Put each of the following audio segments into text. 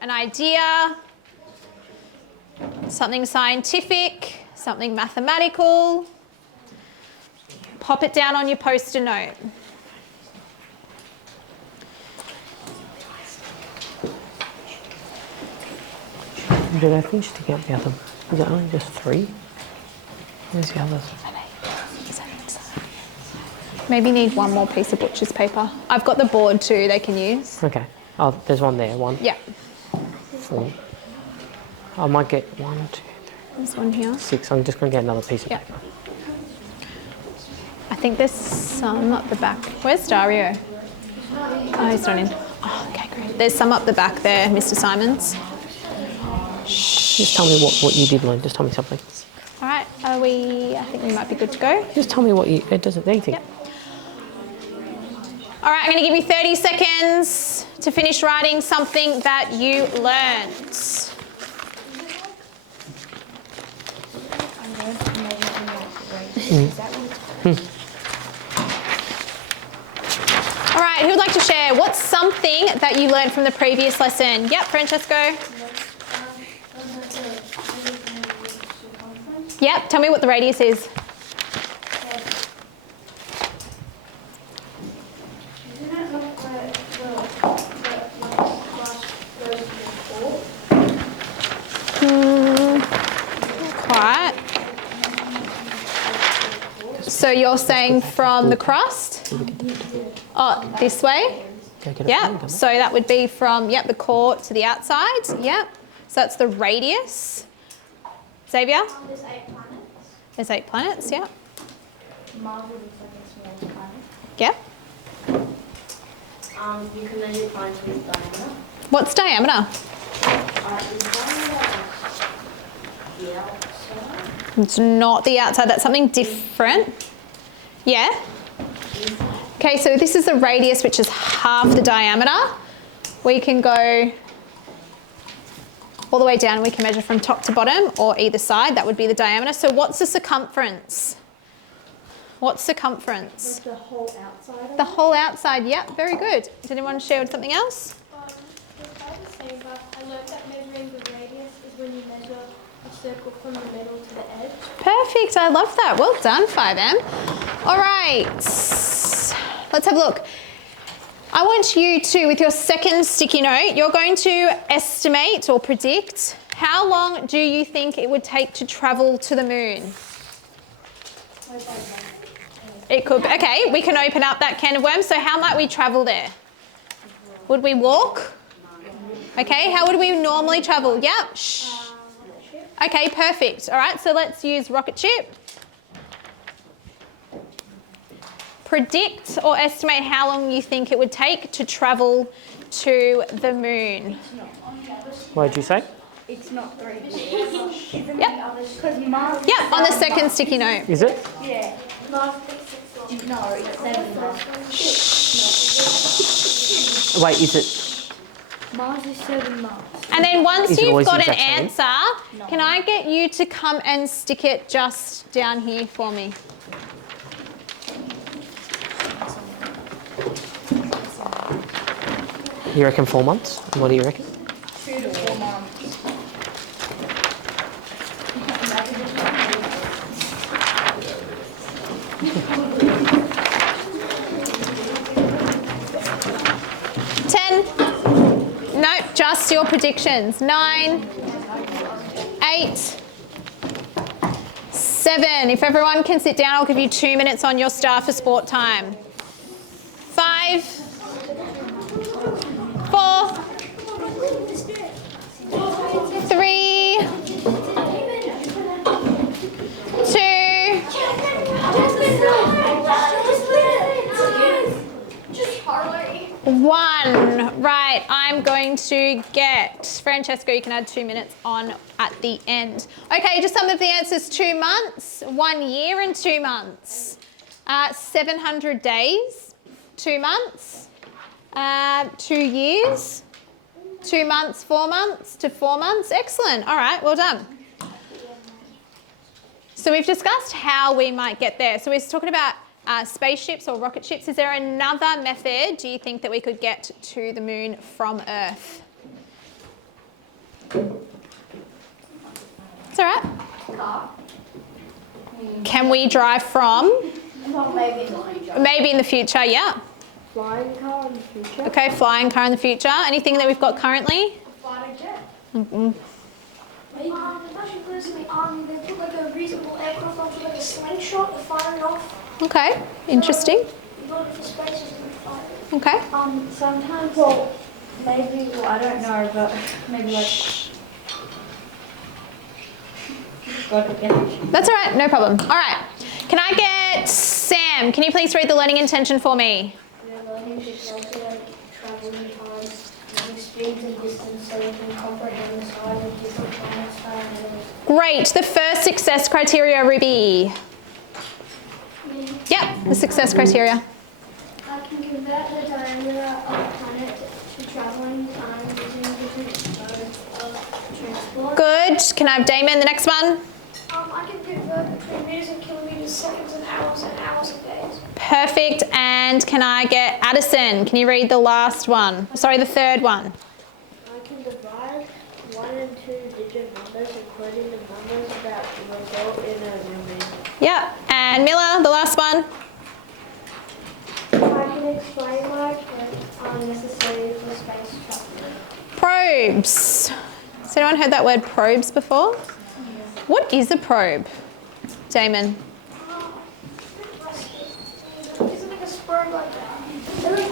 an idea, something scientific, something mathematical, pop it down on your post-it note. Did I finish to get the other? Is it only just 3? Where's the others? Maybe need one more piece of butcher's paper. I've got the board too they can use. Okay. Oh, there's one there. 1. Yeah. 4. I might get 1, 2, 3. There's one here. 6. I'm just going to get another piece of paper. I think there's some up the back. Where's Dario? Oh, he's not in. Oh, okay, great. There's some up the back there, Mr. Simons. Just tell me what you did learn. Just tell me something. All right, I think we might be good to go. Just tell me what it doesn't anything. Yep. All right, I'm going to give you 30 seconds to finish writing something that you learned. All right, who would like to share? What's something that you learned from the previous lesson? Yep, Francesco. Yep, tell me what the radius is. Quite. So you're saying from the crust? Oh, this way? Yeah, so that would be from, the core to the outside. Yep, so that's the radius. Xavier? There's 8 planets. There's 8 planets, yeah. Mars is like a small planet. Yep. You can measure planets with diameter. What's diameter? Is diameter the outside? It's not the outside, that's something different. Yeah? Okay, so this is the radius, which is half the diameter. We can go all the way down and we can measure from top to bottom or either side. That would be the diameter. So what's the circumference? What's circumference? The whole outside. The whole outside, yep, very good. Did anyone share something else? It's hard to say, but I learned that measuring the radius is when you measure a circle from the middle to the edge. Perfect, I love that. Well done, 5M. All right, let's have a look. I want you to, with your second sticky note, you're going to estimate or predict how long do you think it would take to travel to the moon? It could, okay, we can open up that can of worms. So how might we travel there? Would we walk? Okay, how would we normally travel? Yep. Shh. Okay, perfect. All right, so let's use rocket ship. Predict or estimate how long you think it would take to travel to the moon. What did you say? It's not 3. Yep. Because Mars. Yep, on the second sticky note. Is it? Yeah. Mars is 6. No, it's 7 Mars. Wait, is it? Mars is 7 Mars. And then once Is it you've always got the an exact same? answer, can I get you to come and stick it just down here for me? You reckon 4 months? What do you reckon? 2 to 4 months. No, just your predictions. 9, 8, 7. If everyone can sit down, I'll give you 2 minutes on your Star for Sport time. 5, 4, 3, 2, One. Right, I'm going to get Francesco, you can add 2 minutes on at the end. Okay, just some of the answers. 2 months, 1 year and 2 months. 700 days, 2 months. 2 years, 2 months, 4 months to 4 months. Excellent. All right, well done. So we've discussed how we might get there. So we're talking about spaceships or rocket ships. Is there another method, do you think, that we could get to the moon from Earth? It's all right. Can we drive from? Maybe in the future, yeah. Flying car in the future. Okay, flying car in the future. Anything that we've got currently? Fighter jet. Mm-mm. They put like a reasonable aircraft onto like a slingshot to fire it off. Okay, interesting. You got it for space just to fire it. Okay. Sometimes, maybe, I don't know, but maybe like. That's all right, no problem. All right. Can I get Sam? Can you please read the learning intention for me? We're learning to calculate travel in time, using speeds and distance so we can comprehend the size of different planets, stars, and others. Great. The first success criteria, Ruby. Yep, the success criteria. I can convert the diameter of a planet to traveling time using different modes of transport. Good. Can I have Damon, the next one? I can convert between meters and kilometers, seconds and hours and days. Perfect. And can I get Addison? Can you read the last one? Sorry, the third one. I can divide 1 and 2 digit numbers, including the numbers that result in a remainder. Yep. And Miller, the last one. I can explain why probes are necessary for space travel. Probes. Has anyone heard that word probes before? What is a probe, Damon? Isn't like a spur like that?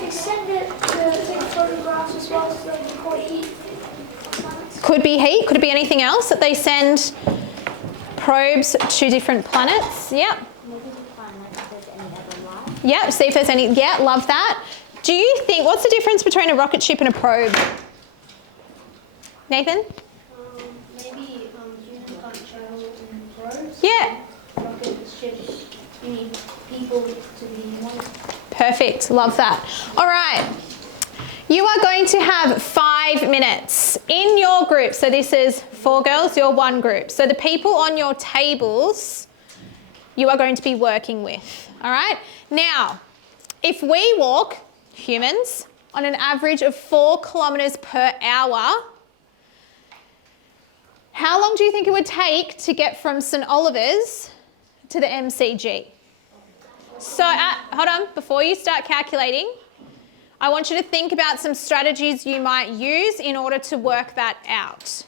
They send it to take photographs as well as they record heat. Could be heat, could it be anything else that they send probes to different planets? Yep. Maybe to find like if there's any other life. Yep, see if there's any, yeah, love that. Do you think, what's the difference between a rocket ship and a probe? Nathan? Maybe humans can't travel in probes. Yeah. Rocket ships, you need people to be one. Perfect, love that. All right, you are going to have 5 minutes in your group. So this is 4 girls, you're 1 group. So the people on your tables, you are going to be working with, all right? Now, if we walk, humans, on an average of 4 kilometres per hour, how long do you think it would take to get from St Oliver's to the MCG? So, hold on, before you start calculating, I want you to think about some strategies you might use in order to work that out.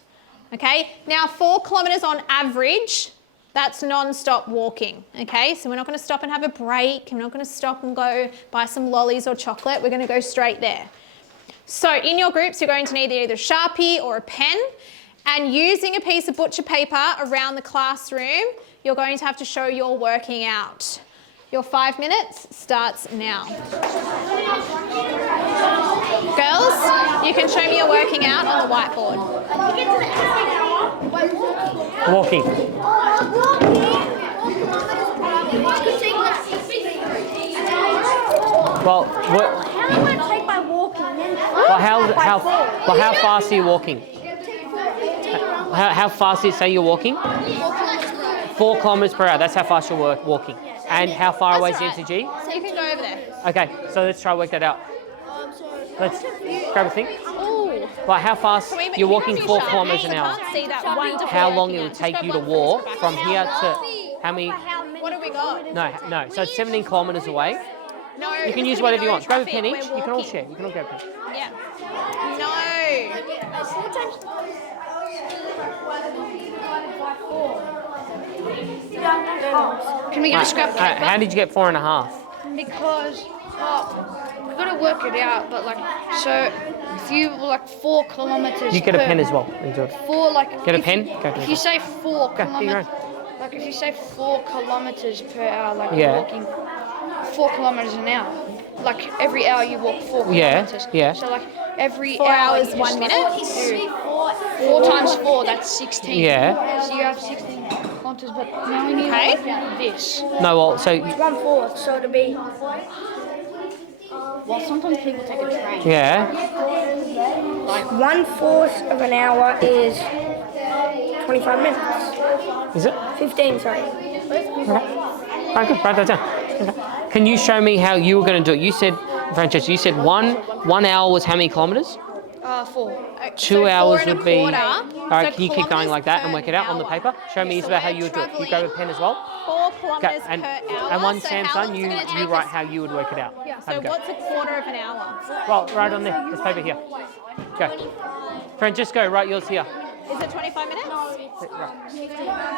Okay, now 4 kilometres on average, that's non-stop walking. Okay, so we're not going to stop and have a break. We're not going to stop and go buy some lollies or chocolate. We're going to go straight there. So in your groups, you're going to need either a Sharpie or a pen, and using a piece of butcher paper around the classroom, you're going to have to show you're working out. Your 5 minutes starts now. Girls, you can show me your working out on the whiteboard. Walking. Well, what? How do I take by walking? How fast are you walking? How fast did you say you're walking? 4 kilometres per hour. That's how fast you're walking. And how far away is the MCG? So you can go over there. Okay, so let's try to work that out. Let's grab a thing. Ooh. Like how fast you're walking 4 kilometres an I hour. can't see that wonderful How long working it out. would Just take grab you to one first, walk back from out. here to how many? What have we got? No. So it's 17 kilometres away. No. You can use whatever you want. Grab a pen each. You can all share. You can all grab a pen. Yeah. No. Can we get a scrap paper? How did you get 4.5? Because we've got to work it out. But like, so if you were like 4 kilometers. You get a per- pen as well. You do it. 4 like. Get a if pen? you- Go to If it. you say 4 Go, do your kilometers, own. like if you say 4 kilometers per hour, like Yeah. walking 4 kilometers an hour. Like every hour you walk 4 Yeah, kilometers. yeah. So like every 4 hour hours, you 1 just, minute? Like, do 4 times 4, that's 16. Yeah. So you have 16 kilometers, but now we need Okay. to work out this. No, well, so 1/4, so it'll be. Well, sometimes people take a train. yeah. 1/4 of an hour is 25 minutes. Is it? 15, sorry. Alright, good. Write that down. Okay. Can you show me how you were going to do it? You said, Francesca, you said one hour was how many kilometres? 4. 2 hours four and would a be. quarter. All right, So can you keep going like that and kilometres work it out per on the hour. paper? Show me, So Isabel, how we're you would do it. You grab a travelling pen as well. 4 kilometres and, per hour. and one so Sam, how son, long's it you gonna take write us? how you would work it out. Yeah. Have So a go. what's a quarter of an hour? Well, right on there. This paper here. Go. Francesco, write yours here. Is it 25 minutes? Right.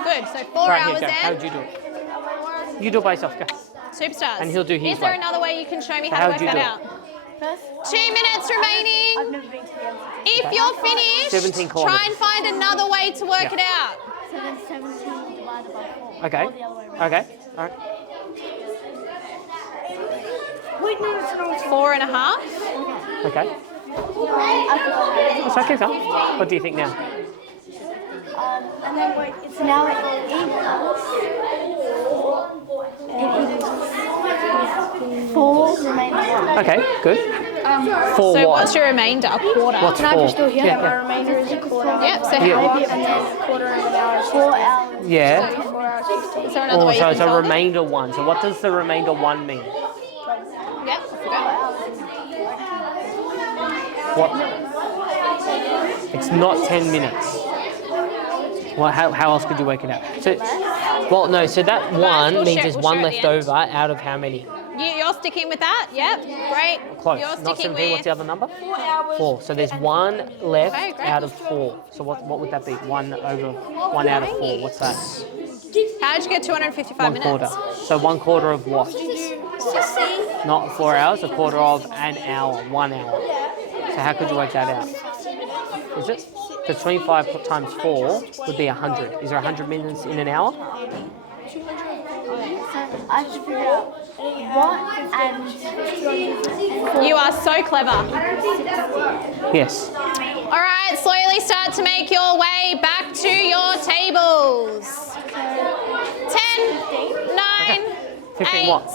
Good. So 4 Right hours here, go. How then. would you do it? You do it by yourself. Go. Superstars. And he'll do his Is there way. another way you can show me So how how to would work you that do it? out? 2 minutes remaining. I've never been to the LCT. If you're finished, 17 try kilometres. and find another way to work Yeah. it out. So then 17 divided by 4. Okay. Or the other way around. Okay. All right. Wait, no, it's not. 4.5. Okay. I forgot. That's okay, son. What do you think now? And then wait, it's now it equals 4 remaining. Okay, good. For So what? what's your remainder? A quarter. What's Can I for? just do it here? Yeah, My yeah. remainder is a quarter. Yep. So Yeah. And then a quarter of an hour is 4 hours. Yeah. 4 hours 15. is there another Oh, way you so can it's a solve it? remainder one. So what does the remainder one mean? Yep. What? It's not 10 minutes. Well, how else could you work it out? So, well, no. So that one we'll means share- there's we'll one share at left the end. over out of how many? You're sticking with that? Yep. Great. Close. You're Not sticking 17. What's with. the other number? 4 hours. 4. So there's one left Okay, great. out of 4. So what would that be? 1 out of 4. What's that? How did you get 255 1 minutes? quarter. So 1 quarter of what? Not 4 hours. A quarter of an hour. 1 hour. So how could you work that out? Is it? Because 25 times 4 would be 100. Is there 100 minutes in an hour? I just figured out what and You are so clever. Yes. All right, slowly start to make your way back to your tables. 10, 9, 15 8, what?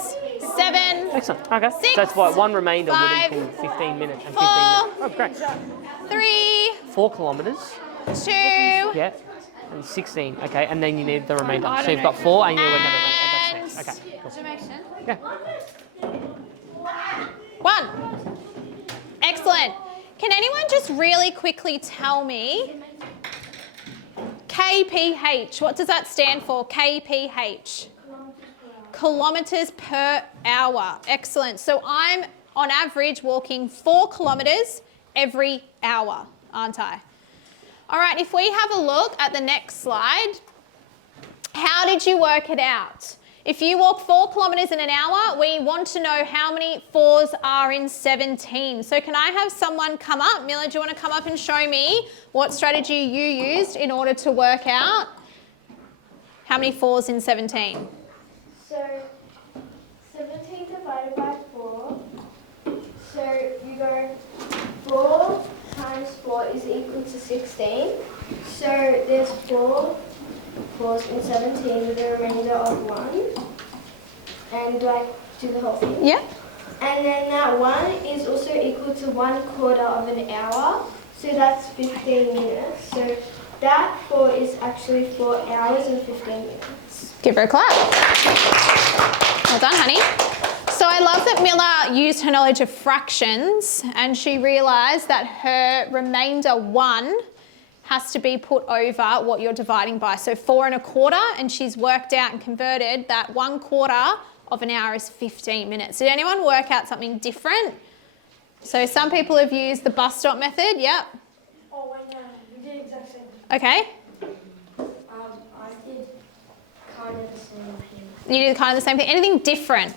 7, Excellent. Okay. Six, That's what one remainder 5, would equal 15 minutes and 15 4, minutes. Oh, great. 3, 4 kilometres. 2, Yeah. And 16. Okay. And then you need the remainder. So you've got 4 and you're working the remainder. That's next. Okay. Cool. Yeah. 1. Excellent. Can anyone just really quickly tell me KPH? What does that stand for? KPH. Kilometres per hour. Excellent. So I'm on average walking 4 kilometres every hour, aren't I? All right, if we have a look at the next slide, how did you work it out? If you walk 4 kilometres in an hour, we want to know how many 4s are in 17. So can I have someone come up? Mila, do you want to come up and show me what strategy you used in order to work out how many 4s in 17? So 17 divided by 4. So you go 4 times 4 is equal to 16. So there's 4 4s in 17 with a remainder of 1. And do I do the whole thing? Yeah. And then that 1 is also equal to 1 quarter of an hour. So that's 15 minutes. So that 4 is actually 4 hours and 15 minutes. Give her a clap. Well done, honey. So I love that Mila used her knowledge of fractions and she realised that her remainder 1 has to be put over what you're dividing by. So 4 1/4, and she's worked out and converted that 1/4 of an hour is 15 minutes. Did anyone work out something different? So some people have used the bus stop method, yep. Oh, wait, no, we did exact same. Okay, I did kind of the same thing. you did kind of the same thing. Anything different?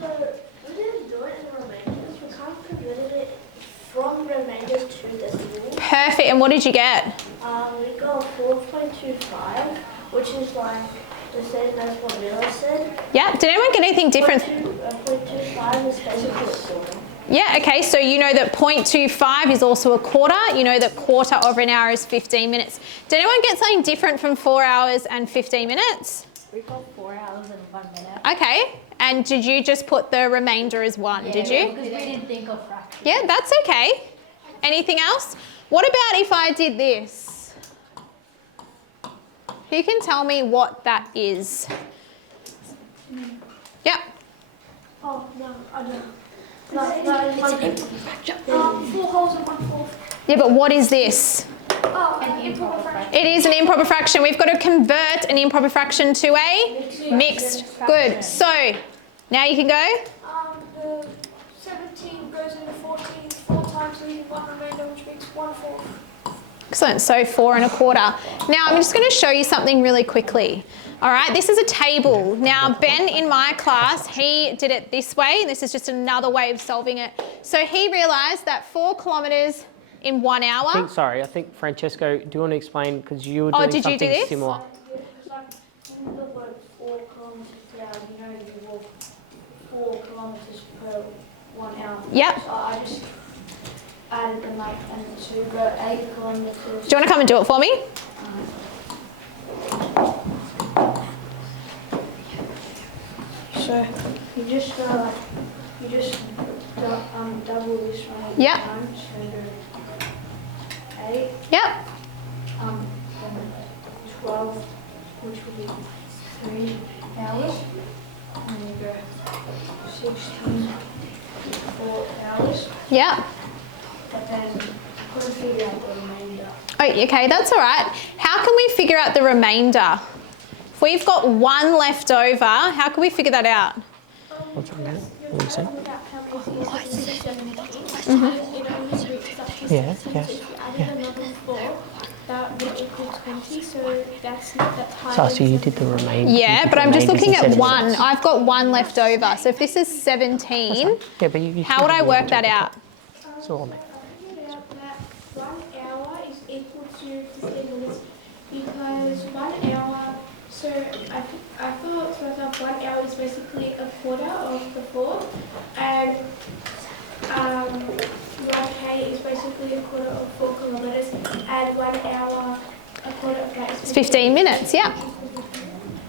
So we didn't do it in remainders. We kind of converted it from remainders to decimals. Perfect, and what did you get? We got 4.25, which is like the same as what Mila said. Yeah, did anyone get anything different? 0.25 is basically a quarter. Yeah, okay, so you know that 0.25 is also a quarter. You know that quarter of an hour is 15 minutes. Did anyone get something different from 4 hours and 15 minutes? We got 4 hours and 1 minute. Okay, and did you just put the remainder as 1, did you? Because we didn't think of fractions. Yeah, that's okay. Anything else? What about if I did this? Who can tell me what that is? Yep. Oh, no, I don't know. No, it's 4 holes and 1/4. Yeah, but what is this? An improper fraction. It is an improper fraction. We've got to convert an improper fraction to a mixed. Good. So now you can go. The 17 goes into 14 4 times, leaving one remainder, which makes 1/4. Excellent. So 4 1/4. Now I'm just going to show you something really quickly. All right, this is a table. Now Ben in my class, he did it this way. This is just another way of solving it. So he realised that 4 kilometres in 1 hour. I think Francesco, do you want to explain, because you were doing did you something do this? similar. It's like when the word 4 kilometres per hour, you know you walk 4 kilometres per 1 hour. Yep. So I just added them up, and so you go 8 kilometres. Do you want to come and do it for me? So you just go like, you just double this one each Yep. time. So you go 8, Yep. then 12, which will be 3 hours. And then you go 16, 4 hours. Yep. But then I've got to figure out the remainder. Oh, okay, that's all right. How can we figure out the remainder? If we've got 1 left over, how can we figure that out? What's wrong with that? What are you saying? Yeah, yes. That would equal 20, so that's higher. So you did the remainder. Yeah, but I'm just looking at 1. minutes. I've got 1 left over. So if this is 17, Yeah, but you how would I work that out? It's all mate. That 1 hour is equal to 15 minutes because 1 hour, so I thought to myself 1 hour is basically a quarter of the 4, and 1k is basically a quarter of 4 kilometres, and 1 hour, a quarter of that is It's 15 minutes, yeah.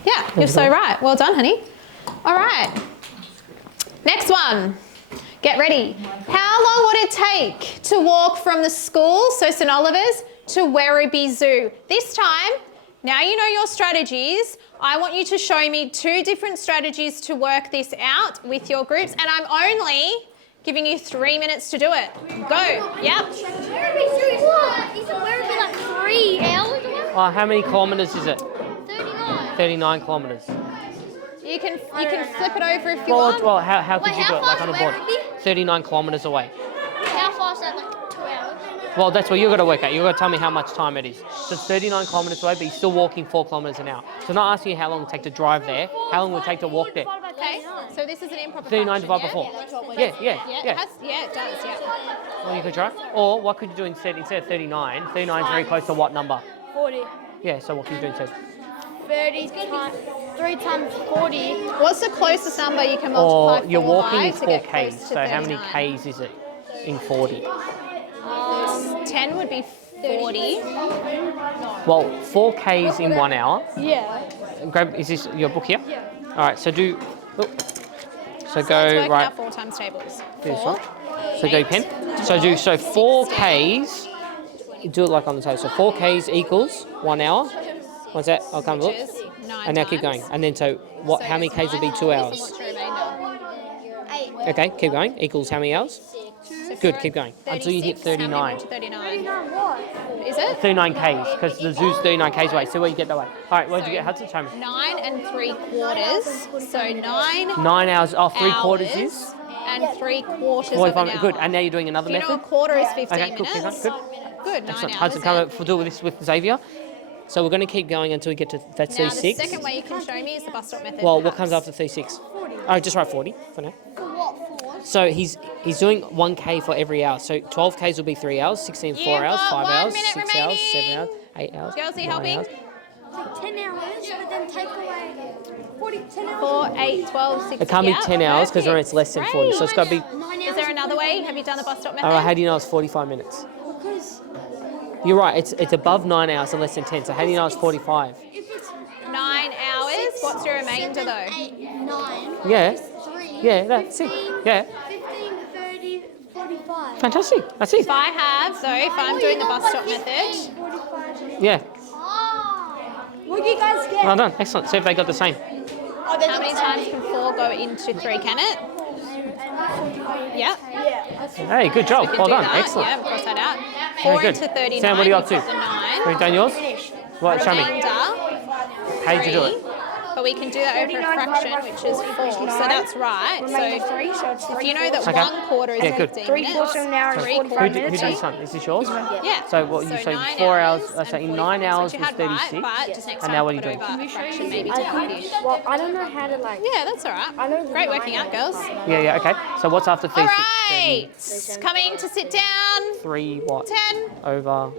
Yeah, you're so right. Well done, honey. All right. Next one. Get ready. How long would it take to walk from the school, so St Oliver's, to Werribee Zoo? This time, now you know your strategies. I want you to show me 2 different strategies to work this out with your groups, and I'm only giving you 3 minutes to do it. Go. Yep. Werribee Zoo is Werribee like 3 hours away? How many kilometres is it? 39. 39 kilometres. You can flip it over if you want. Well, how could Wait, you how do it like far on a is board? Werribee? 39 kilometres away. How far is that, like 2 hours? Well, that's what you've got to work out. You've got to tell me how much time it is. So it's 39 kilometres away, but you're still walking 4 kilometres an hour. So I'm not asking you how long it take to drive there, how long it would take to walk there. Okay, so this is an improper 39 fraction, divided by yeah? 4. Yeah, Yeah. it does, yeah. Well, you could try. Or what could you do instead of 39? 39 is very close to what number? 40. Yeah, so what can you do instead? 30 times 3 times 40. What's the closest number you can Or multiply you're 4 walking by is to 4 get close Ks, to so how many 39? Ks is it in 40? 10 would be 40. Well, 4 Ks in 1 hour. Yeah. Grab, is this your book here? Yeah. All right, so do, so Let's go work right. out 4 times tables. Do this 4. one. So go pen. So 4 Ks. Do it like on the table. So 4 Ks equals 1 hour. What's that? I'll come Which look. is 9 And now keep going. times. And then so what? So How many it's Ks would be 9 2 hours, hours? and what's the remainder? Okay, keep going. Equals how many hours? So Good, for keep going. Until you hit 36, how many 39. went to 39? Is it? 39 Ks, because the zoo's 39 Ks away. See where you get that way. All right, what did you get, Hudson? Show me. 9 3/4. So 9 9 hours off 3/4 hours is? and 3/4 of an 45 hour. Good, and now you're doing another Do you know method? a quarter is 15 Okay, cool, keep minutes? going. Good. Good, 9 Excellent. hours. Hudson, come yeah. over, we'll do this with Xavier. So we're going to keep going until we get to that's Now, the 36. second way you can show me is the bus stop method. Well, what perhaps. comes after 36? Oh, just write 40 for now. For what for? So he's doing 1K for every hour. So 12 Ks will be 3 hours, 16 4 You've hours, got 5 1 hours, minute 6 hours, 7 remaining. hours, 8 hours. Girls, are you 9 helping? hours. Like 10 hours, but then take away 10 hours. 4, 8, 12, 16. It can't be yeah, 10 hours because perfect. it's less than 40. So it's got to be. 9 hours. Is there another way? Have you done the bus stop method? All right, how do you know it's 45 minutes? Because You're right, it's above 9 hours and less than 10. So how do you know it's 45? if it's 9 hours. What's your remainder 7, though? 8, 9, Yeah. 3, Yeah, that's it. 15, Yeah. 15, 30, 45. Fantastic. That's it. If I have, so if I'm doing the bus stop method, 45. Yeah. What do you guys get? Well done. Excellent. See if they got the same. how many times can 4 go into 3, can it? Yep. Hey, good job. We can Well do done. that. Excellent. Yeah, cross that out. 4 good. into 39. Sam, what are you up you've to? got the 9. Have you done yours? What? Show me. Remainder, How'd you do 3. it? But we can do that over a 39 fraction, divided by which 4 is 4. equals So 9. that's right. Remainder So 3, so it's if 3 you know that fourths. Okay. 1 quarter is Yeah, good. 15 3 minutes, fourths of an hour is 3 45 quarters Who minutes. did this one? Is this yours? Yeah. So what you say? 9 4 hours. and So in 44 9 minutes, hours which you was had right, 36. but just next And time now what are put you doing? over a fraction, maybe to confusion. Well, I don't know how to like. Yeah, that's all right. I know the Great working out, girls. Yeah, yeah, okay. So what's after 36? All right, coming to sit down. 3 what? 10, Over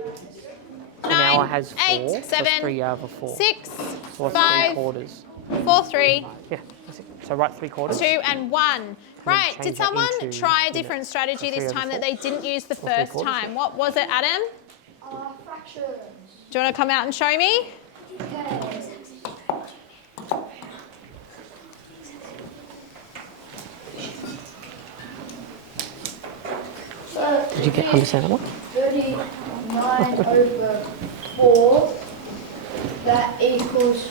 an 9, hour has 8, 4. 7, 3 over 4. 6, So what's 3 5, quarters? 4, 3, Yeah, that's it. So write 3 quarters. 2 and 1. Right, change did that someone into try a minutes. different strategy So this 3 over time that 4. they didn't use the Or 3 first quarters, time? What was it, Adam? Fractions. Do you want to come out and show me? So Did you get understand that one? 39 over 4, that equals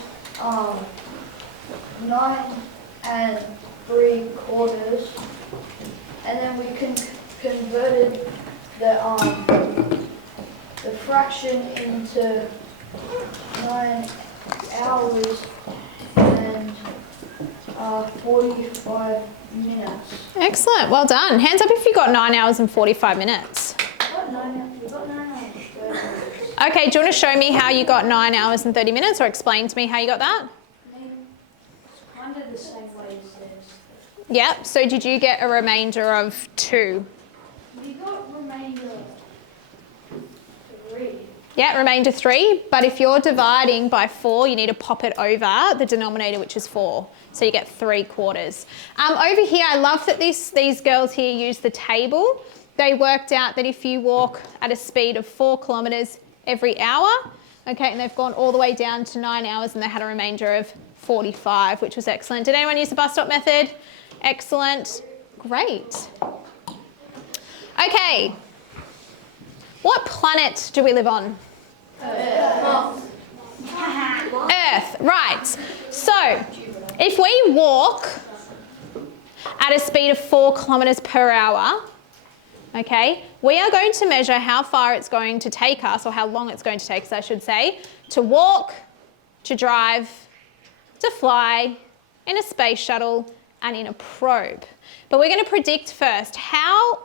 9 and 3 quarters. And then we converted the fraction into 9 hours and 45 minutes. Excellent, well done. Hands up if you got 9 hours and 45 minutes. We got 9 hours. Okay, do you want to show me how you got 9 hours and 30 minutes, or explain to me how you got that? It's kind of the same way as this. Yep, so did you get a remainder of 2? We got remainder 3. Yeah, remainder 3, but if you're dividing by 4, you need to pop it over the denominator, which is 4. So you get 3 quarters. Over here, I love that these girls here use the table. They worked out that if you walk at a speed of 4 kilometres every hour, okay, and they've gone all the way down to 9 hours and they had a remainder of 45, which was excellent. Did anyone use the bus stop method? Excellent. Great. Okay. What planet do we live on? Earth, right. So, if we walk at a speed of 4 kilometres per hour, okay, we are going to measure how far it's going to take us, or how long it's going to take us, I should say, to walk, to drive, to fly, in a space shuttle, and in a probe. But we're going to predict first, how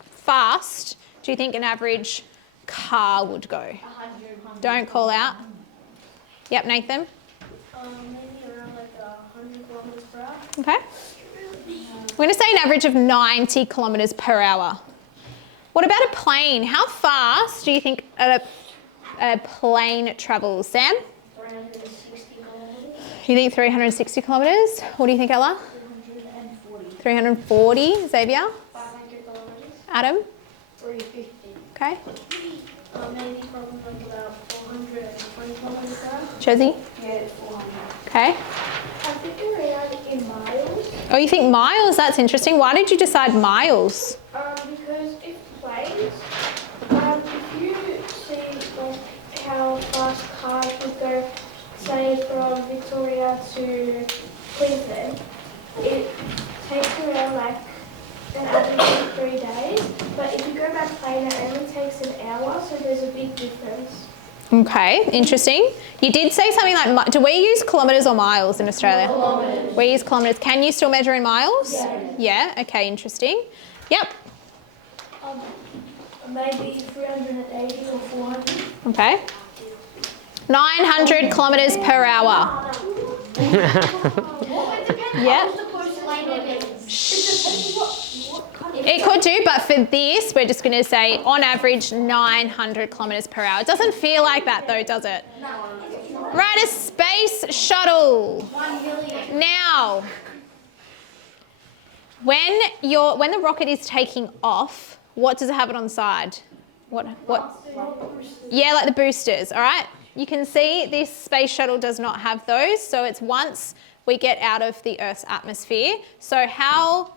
fast do you think an average car would go? 100. Don't call out. Yep, Nathan. Maybe around like 100 kilometers per hour. Okay. We're going to say an average of 90 kilometres per hour. What about a plane? How fast do you think a plane travels, Sam? 360 kilometers. You think 360 kilometres? What do you think, Ella? 340. 340, Xavier? 500 kilometers. Adam? 350. Okay. Maybe probably like about 420 kilometers per hour. Chezzy? Yeah, 400. Okay. I think around in miles. Oh, you think miles? That's interesting. Why did you decide miles? Because if planes, if you see like how fast cars would go, say from Victoria to Queensland, it takes around like an average of 3 days. But if you go by plane, it only takes an hour, so there's a big difference. Okay, interesting. You did say something like, do we use kilometres or miles in Australia? Kilometers. We use kilometres. Can you still measure in miles? Yeah. Yeah, okay, interesting. Yep, Maybe 380 or 400. okay. 900 kilometres per hour. Yep. It could do, but for this, we're just going to say on average 900 kilometres per hour. It doesn't feel like that though, does it? Right, a space shuttle. Now, when the rocket is taking off, what does it have it on the side? What? Yeah, like the boosters, all right? You can see this space shuttle does not have those, so it's once we get out of the Earth's atmosphere. So how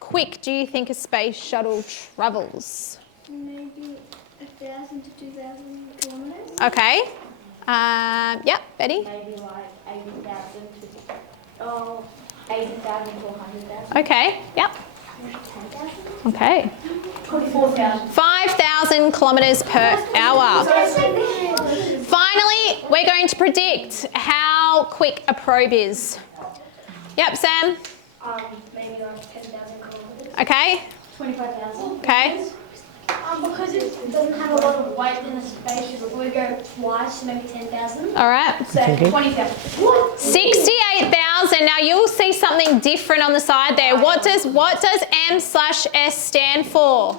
quick do you think a space shuttle travels? Maybe 1,000 to 2,000 kilometers. Okay. Yep, Betty? Maybe like 80,000 to 100,000. Okay, yep. Okay. 5,000 kilometres per hour. Finally, we're going to predict how quick a probe is. Yep, Sam? Maybe like 10,000 kilometers. Okay. 25,000. Okay. Because it doesn't have a lot of weight in the space, if we go twice, maybe 10,000. All right. So 20,000. 68,000. Now you'll see something different on the side there. What does M/S stand for?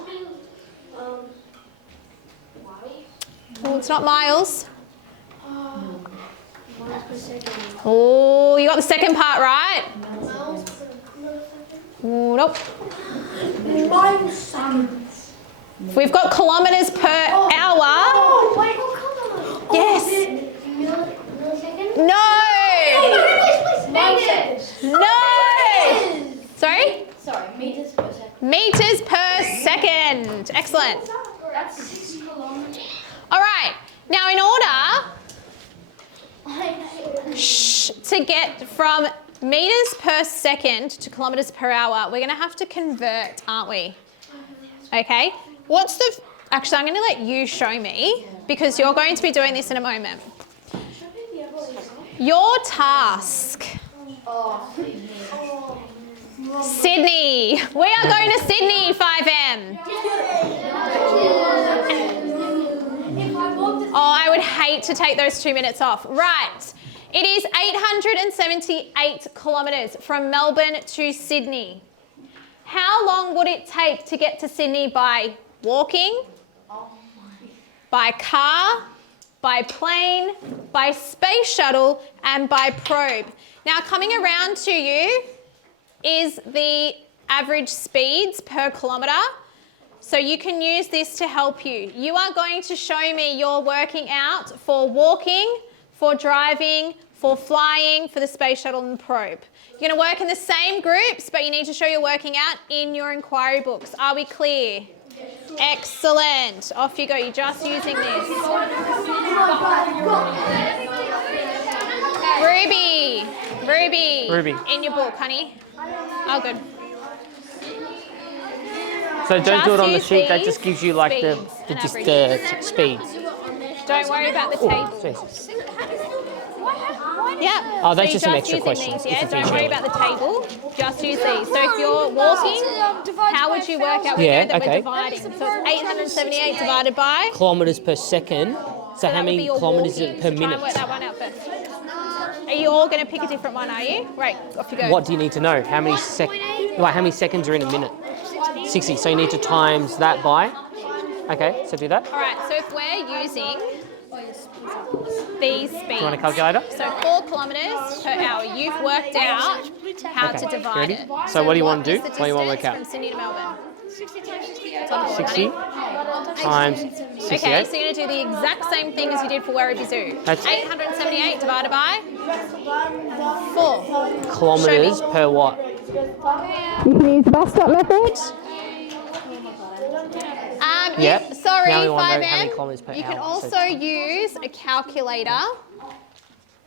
Well, it's not miles. Oh, you got the second part right. Ooh, nope. We've got kilometres per hour. Yes. No. No. Sorry? Sorry, meters per second. Meters per second. Excellent. That's 6 kilometers. All right. Now, in order to get from meters per second to kilometres per hour, we're going to have to convert, aren't we? Okay. Actually, I'm going to let you show me because you're going to be doing this in a moment. Your task. Sydney. We are going to Sydney, 5M. Oh, I would hate to take those 2 minutes off. Right. It is 878 kilometres from Melbourne to Sydney. How long would it take to get to Sydney by walking, by car, by plane, by space shuttle, and by probe? Now, coming around to you is the average speeds per kilometre. So you can use this to help you. You are going to show me your working out for walking, for driving, for flying, for the space shuttle and probe. You're going to work in the same groups, but you need to show your working out in your inquiry books. Are we clear? Excellent. Off you go. You're just using this. Ruby. In your book, honey. Oh, good. So don't Just do it on the use sheet. That these just gives you like the speeds. Don't worry about the table. Jeez. Yeah. Oh, that's So just you're some extra using questions. These, yeah? If it's Don't worry easier. about the table. Just use these. So if you're walking, how would you work out? We Yeah, know that okay. we're dividing. So it's 878 divided by. Kilometres per second. So how that would be many your kilometres is walking. it per So try and minute? work that one out first. Are you all going to pick a different one, are you? Right, off you go. What do you need to know? How many how many seconds are in a minute? 60. So you need to times that by. Okay, so do that. All right, so if we're using these speeds. Do you want a calculator? So 4 kilometres per hour. You've worked out how to divide ready? it. So what do you want to is do? the What do you want to work distance out? from Sydney to Melbourne? 60 times 68. Okay, so you're going to do the exact same thing as you did for Werribee Zoo. That's 878 divided by 4. kilometres per what? You can use the bus stop method. Yep. Sorry, Now we want to know how many 5M. kilometres per You can hour. also use a calculator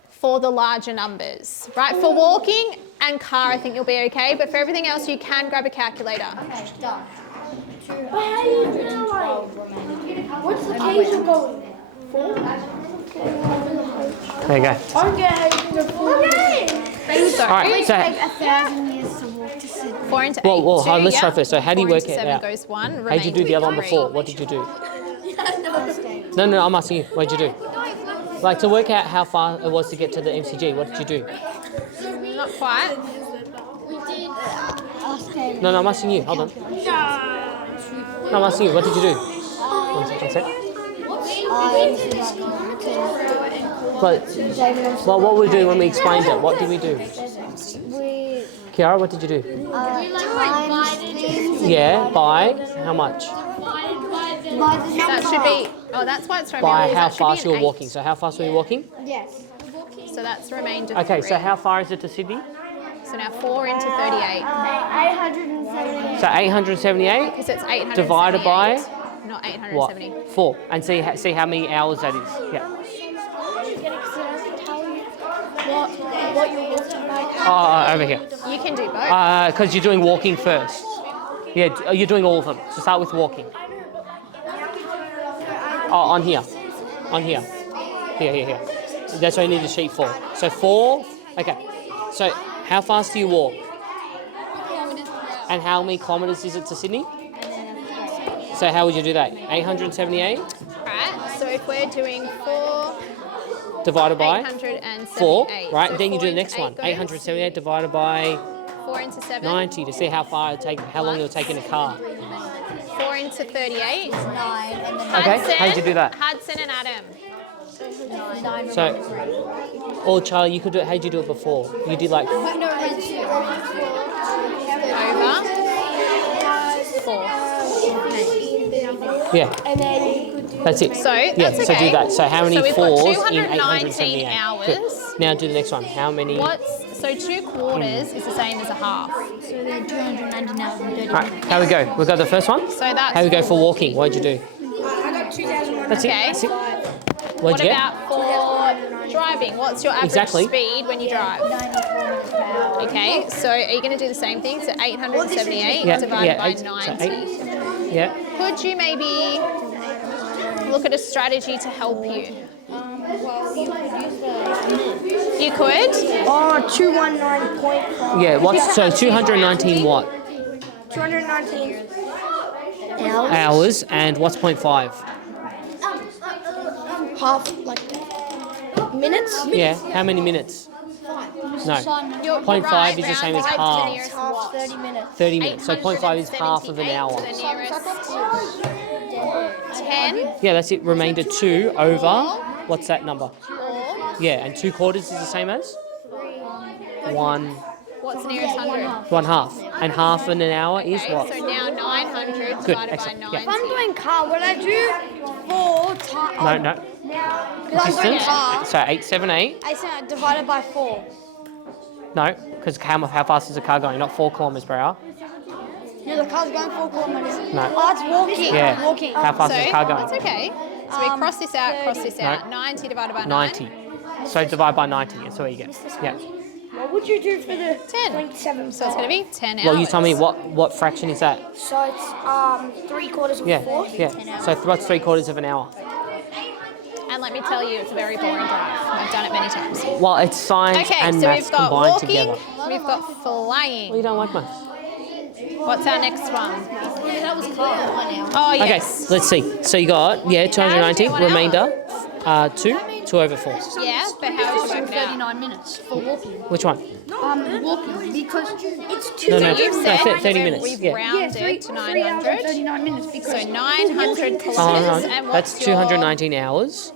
for the larger numbers, right? For walking and car, I think you'll be okay, but for everything else, you can grab a calculator. Okay, done. What's the occasion going? There you go. So, All right. So 1,000 years to walk to Sydney. 4 into 8. Well, two, let's try yeah. first. So how do you 4 work into it 7 out? goes 1. How did you do the other one before? What did you do? No, I'm asking you. What did you do? Like to work out how far it was to get to the MCG, what did you do? Not quite. No, I'm asking you. Hold on. No, I'm asking you. What did you do? One sec. Well, what we do when we explained it? What did we do? Kiara, what did you do? Yeah, by how much? That should be, oh, that's why it's from By earlier. how That should be fast an you were 8. walking. So how fast were you walking? Yes. So that's remainder Okay, 3. so how far is it to Sydney? So now 4 into 38. 878. So 878 Because it's 878. divided by Not what? 870. 4. And see how many hours that is. Yeah. What you're walking by. Over here. You can do both. Because you're doing walking first. Yeah, you're doing all of them. So start with walking. Oh, on here. On here. Here. That's what I need the sheet for. So 4. Okay. So how fast do you walk? And how many kilometres is it to Sydney? So how would you do that? 878 Right, so if we're doing 4 divided by 878. 4, right? So Then you do the 4 next into one. 8 goes 878 divided by 4 into 7. 90 to see how long it'll take in a car. 4 into 38. 9 and then Okay, how'd you do that? Hudson and Adam. 9. So, or Charlie, you could do it. How'd you do it before? You did like Over 4. yeah. And then you could do That's it. So yeah. that's So okay. do that. So how many So we've got 4s in 219 878? hours. Good. Now do the next one. How many? So 2 quarters is the same as a half. So then 290 hours and 30 Right. minutes. How we go? We got the first one. So that's How we go for walking? What'd you do? I got 2,100. That's it. Okay. That's it. What What'd you get? about for driving? What's your average Exactly. speed when you drive? 90 kilometers per hour. Okay, so are you going to do the same thing? So 878 Yeah. divided by 8. 90. So 8. Yeah. Could you maybe look at a strategy to help you? Well, you could use the You could? Oh, 219.5. Yeah. What's so 219 what? 219. Hours and what's 0.5? Half, like, minutes? Yeah. How many minutes? No. You're 0.5 right, is the same as round five to the half. nearest Half, what? 30 minutes. 30 minutes. So 0.5 is half of an 878 hour. to the nearest 10 Yeah, that's it. Remainder 2 over. What's that number? Yeah, and 2 quarters is the same as? 1. What's the nearest 100? 1/2. And half in an hour is Okay, what? so now 900 Good, divided by excellent, yeah. 90. If I'm doing car, would I do 4 times? No. Because I'm doing Distance. car. So 878. I said divided by 4. No, because how fast is the car going? Not 4 kilometers per hour. No, the car's going 4 kilometers. No. Oh, it's walking. Yeah. Walking. How fast is the car That's going? okay. So we cross this out, cross this out. No. 90 divided by 90. So divide by 90. That's what you get. Yeah. What would you do for the 10. 0.7? So it's going to be 10 hours. Well, you tell me what fraction is that? So it's 3/4 of Yeah. 4. Yeah. So what's 3/4 of an hour? And let me tell you, it's a very boring drive. I've done it many times. Well, it's science Okay, and so maths we've got combined walking, together. we've got Well, flying. you don't like maths. What's our next one? That was car 1 hour. Oh, Okay, yes. let's see. So you got 290 1 hour. remainder 2 over 4. Yeah, but how would you work it out? 39 minutes for walking. Which one? Walking because it's No, 2 no, You've no, said 30 minutes. we've Yeah. rounded to 3 hours and 900. 39 minutes because So 900 Oh, kilometres. no, And that's what's your 219 hours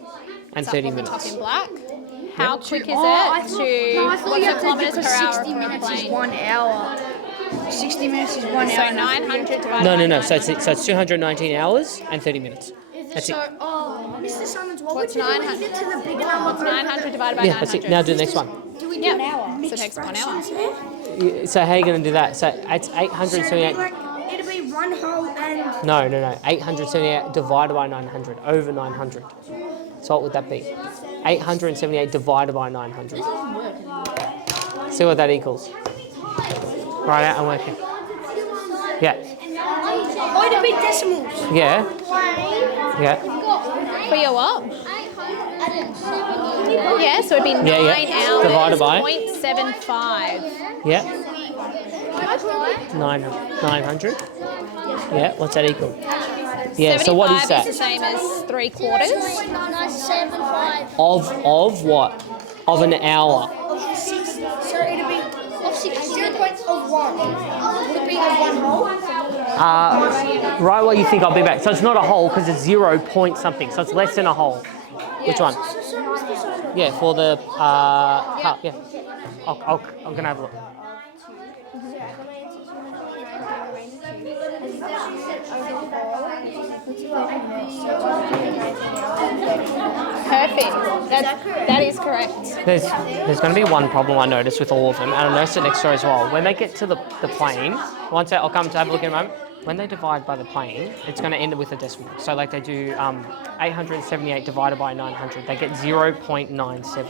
and up 30 on the top minutes. in black? How quick is it I to thought you what's the had to do kilometres because per hour 60 for a minutes is plane? 1 hour. 60 minutes is 1 So hour. 900 divided No, by no. So 900. it's 219 hours and 30 minutes. That's it. Mr. Simons, what What's would you do 900? to the bigger number? What's 900 divided by Yeah, 900? that's it. Now do the next one. Do we do Yeah. an hour? So it takes 1 hour. So how are you going to do that? So it's 878. It'll be 1 whole and No. 878 divided by 900 over 900. So what would that be? 878 divided by 900. See what that equals. Right out and working. Yeah. oh, it'll be decimals. Yeah. Yeah. For your what? Yeah, so it'd be 9 yeah. hours, Divided by? 0.75. Yeah. 900. Yeah. What's that equal? Yeah. So what is 75 is the that? same as 3/4. Of what? Of an hour. So it'll be of 0 points of 1. Would it be of 1 whole? Right what you think, I'll be back. So it's not a whole because it's 0 point something. So it's less than a whole. Which one? Yeah, for the car. Yeah. I'm gonna have a look. Perfect. That is correct. There's going to be one problem I noticed with all of them, and I noticed it next door as well. When they get to the plane, I'll come to have a look in a moment. When they divide by the plane, it's going to end with a decimal. So like they do 878 divided by 900, they get 0.97.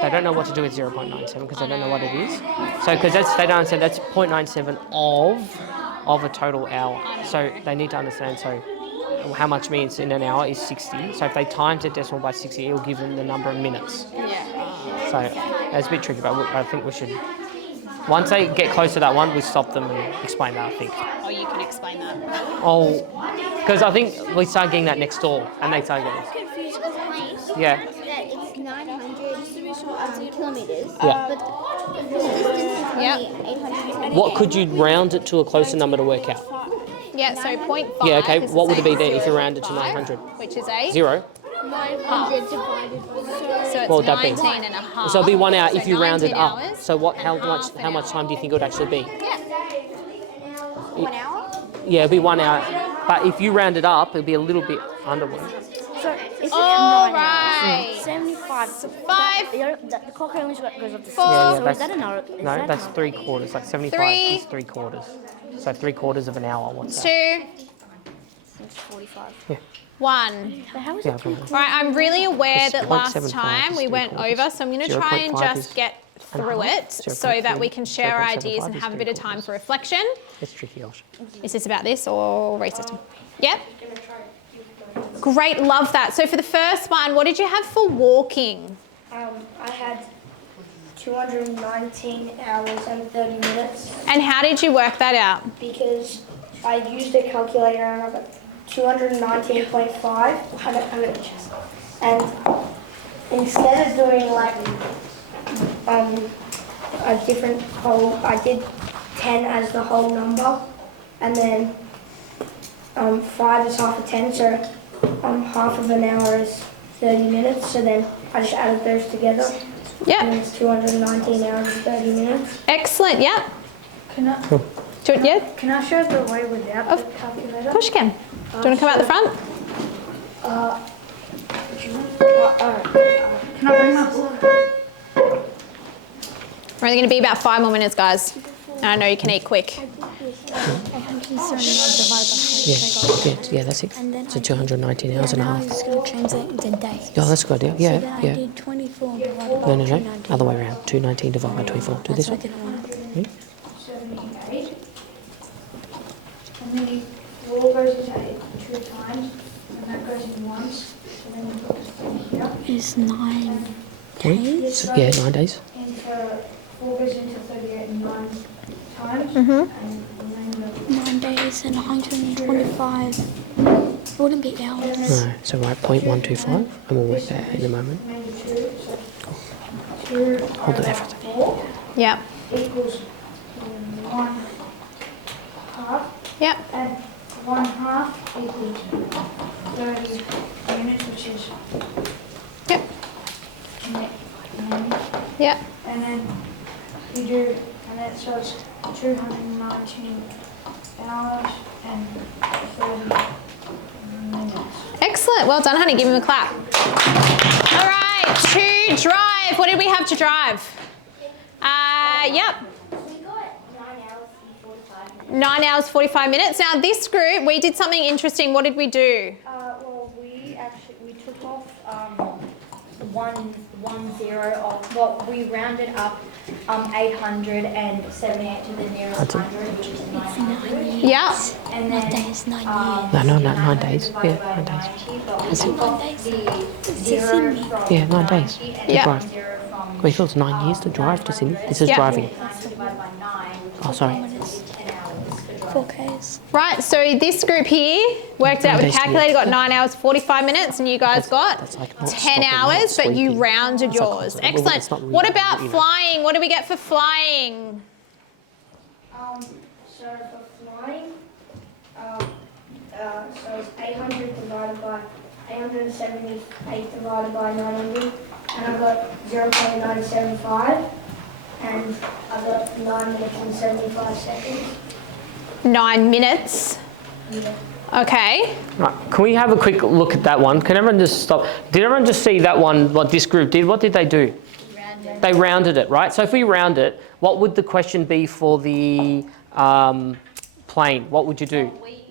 They don't know what to do with 0.97 because they don't know what it is. So because they don't understand that's 0.97 of of a total hour. So they need to understand, so how much minutes in an hour is 60. So if they times the decimal by 60, it'll give them the number of minutes. Yeah. So it's a bit tricky, but I think we should, once they get close to that one, we stop them and explain that, I think. Oh, you can explain that. Oh, because I think we start getting that next door, and they start getting Confused with planes. Yeah. That it's 900 kilometers. Yeah. But the distance is only 870. What could you round it to a closer number to work out? Yeah, so 0.5. Yeah, okay. is the What would it same be as then if you round it to 900? 0.5, which is 8. 0. 900 divided by So it's What would that be? 19 and a half. So it'll be 1 hour So if you round it 19 up. hours So what? and How half an much hour. time do you think it would actually be? Yeah. 1 hour? Yeah, it'll be 1 hour. But if you round it up, it'll be a little bit under 1. So it's All 9 right. hours. 75. So 5. the clock only goes up to 6. Yeah, So is that an hour? Is No, that that's an hour? 3/4. Like 75 3. is 3/4. So 3/4 of an hour. What's that? 2. It's 45. 1. But how is Yeah, it probably. Right, I'm really aware It's that last 0.75 time is we went 3/4. over, so I'm going to try and 0.5 just is get through half. it so that we can share our ideas and 0.75 is have a bit of time 3/4. for reflection. It's tricky, Osh. Is this about this or race system? Yep. Great, love that. So for the first one, what did you have for walking? I had 219 hours and 30 minutes And how did you work that out? because I used a calculator and I got 219.5. And instead of doing like a different whole, I did 10 as the whole number, and then 5 is half of 10, so half of an hour is 30 minutes, so then I just added those together, and Yep. it's 219 hours and 30 minutes. Excellent, yep. Can I, Yeah, can I show the way without Of the calculator? of course you can. Do you want to come out the front? Can I bring my book? We're only going to be about 5 more minutes, guys. And I know you can eat quick. Yeah, that's it. So 219 hours and a half. It's going to translate into days. Yeah, that's a good idea. Yeah, So then I yeah. did 24 divided by No, 219. other way around. 219 divided by 24. Do this That's what I one. didn't want. 78. And then you roll goes into 8 2 times, and that goes in once. So then you put this thing here. It's 9 Three? days. So, yeah, 9 days. Into 4 goes into 38 9 times. Mm-hmm. And then 9 days and 125. It wouldn't be hours. No, so right, 0.125, and we'll work that out in a moment. maybe 2. So 2 Hold it there for a over second. 4 Yep. equals 1 half. Yep. And 1/2 equals 30 minutes, which is Yep. 90. Yep. And then you do, and then so it's 219 hours and 30 minutes. Excellent. Well done, honey. Give him a clap. All right. To drive. What did we have to drive? Yep. We got 9 hours and 45 minutes. 9 hours, 45 minutes. Now, this group, we did something interesting. What did we do? Well, we took off 110 of, well, we rounded up 878 to the nearest That's it. 100, which is 900. Yeah. And One then day is 9 years. No, no, 9 900 days. divided Yeah, by 9 days. 90, but we Is it took 9 off days? the Is this 0 in me? from Yeah, 9 days. 90 and Yeah. then 0 from We thought it's 9 years to drive to Sydney. This is Yeah. driving. 90 divided by 9, which Oh, is sorry. 10 hours for driving. 4Ks. Right. So this group here worked out with a Days to calculator, walk. got 9 hours, 45 minutes, and you guys got That's like not 10 stopping, not hours, but you sleeping. rounded It's like yours. constant. Well, Excellent. it's not really What about either. flying? What do we get for flying? So for flying, so it's 800 divided by 878 divided by 900, and I got 0.975, and I got 9 minutes and 75 seconds. 9 minutes. Okay. Right, can we have a quick look at that one? Can everyone just stop? Did everyone just see that one, what this group did? What did they do? They rounded it, right? So if we round it, what would the question be for the plane? What would you do? We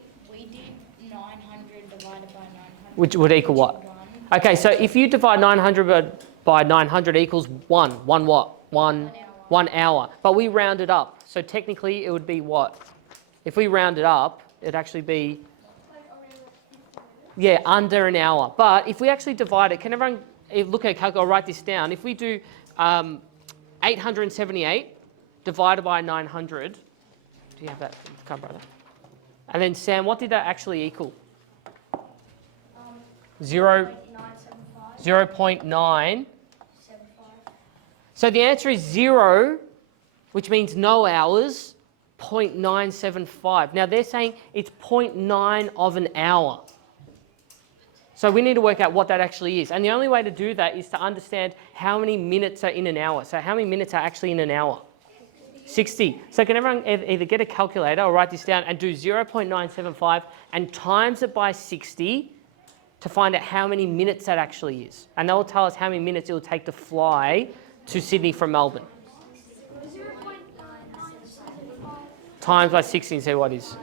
did 900 divided by 900. Which would equal what? Okay, so if you divide 900 by 900 equals 1. 1 what? 1 hour. But we round it up. So technically it would be what? If we round it up, it'd actually be, yeah, under an hour. But if we actually divide it, can everyone look at a calculator, write this down. If we do 878 divided by 900, do you have that? Come, brother. And then Sam, what did that actually equal? 0.9. So the answer is 0, which means no hours, 0.975. Now they're saying it's 0.9 of an hour. So we need to work out what that actually is. And the only way to do that is to understand how many minutes are in an hour. So how many minutes are actually in an hour? 60. So can everyone either get a calculator or write this down and do 0.975 and times it by 60 to find out how many minutes that actually is. And that will tell us how many minutes it will take to fly to Sydney from Melbourne. Times by 60 and see what is.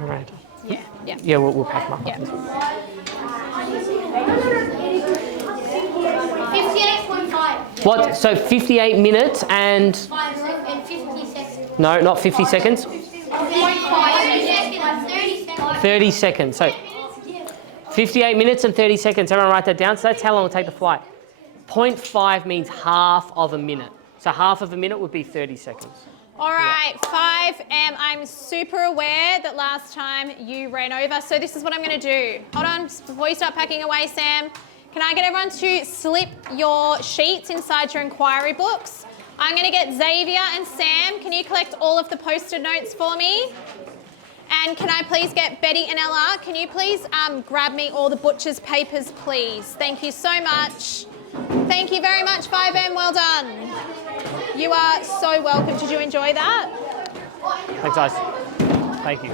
Right. Yeah. Yeah. Yeah, we'll pack them up. Yeah. 58.5. What? So 58 minutes and... 5 and 50 seconds. No, not 50 seconds. 30 seconds. 30 seconds. So 58 minutes and 30 seconds. Everyone write that down. So that's how long it will take to fly. 0.5 means half of a minute. So half of a minute would be 30 seconds. All right, 5M. I'm super aware that last time you ran over, so this is what I'm going to do. Hold on, before you start packing away, Sam. Can I get everyone to slip your sheets inside your inquiry books? I'm going to get Xavier and Sam. Can you collect all of the post-it notes for me? And can I please get Betty and Ella? Can you please grab me all the butcher's papers, please? Thank you so much. Thank you very much, 5M. Well done. You are so welcome. Did you enjoy that? Thanks, guys. Thank you.